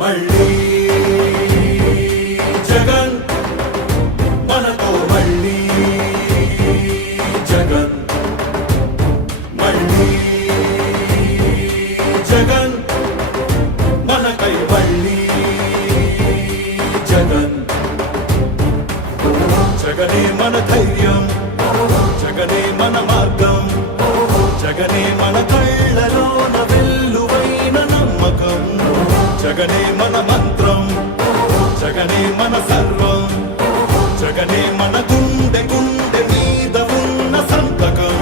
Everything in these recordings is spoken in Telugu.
మళ్ళీ జగన్ మనతో మళ్ళీ జగన్ మళ్ళీ జగన్ మనకై మళ్ళీ జగన్ జగనే మన ధైర్యం జగనే మన మార్గం జగనే మన కళ్ళలోన పండగనే మన గుండె గుండె మీద ఉన్న సంతకం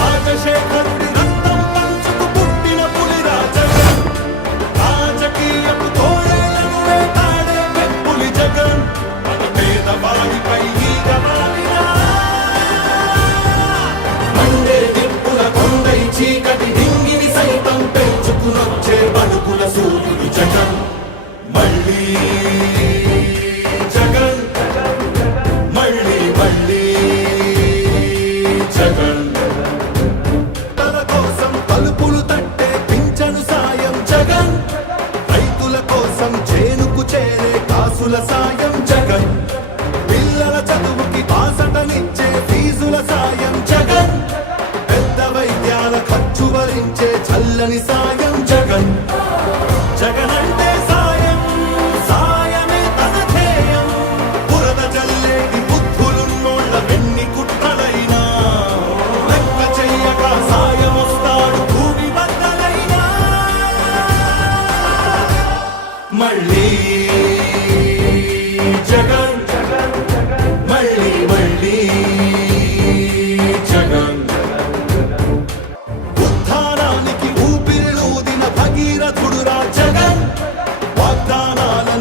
రాజశేఖరుడి రక్తం పంచుకు పుట్టిన పులి రాజగం రాజకీయపు తోడేలను వేటాడే పెప్పులి జగన్ మన పేదవాడిపై చీకటి డింగిని సైతం పెంచుకునొచ్చే బడుకుల సూర్యుడు జగన్ మళ్ళీ ఫీజుల సాయం జగన్ పిల్లల చదువుకి ఆసటనిచ్చే ఫీజుల సాయం జగన్ పెద్ద వైద్యాల ఖర్చు భరించే చల్లని సాయం జగన్ జగన్ అంటే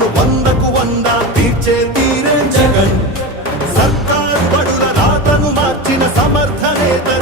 కలను వందకు వంద తీర్చే తీరే జగన్ సర్కారు బడుల రాతను మార్చిన సమర్థనేతర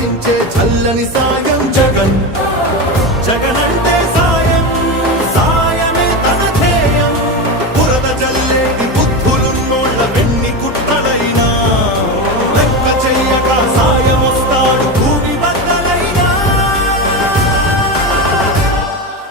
ప్రసరించే చల్లని సాయం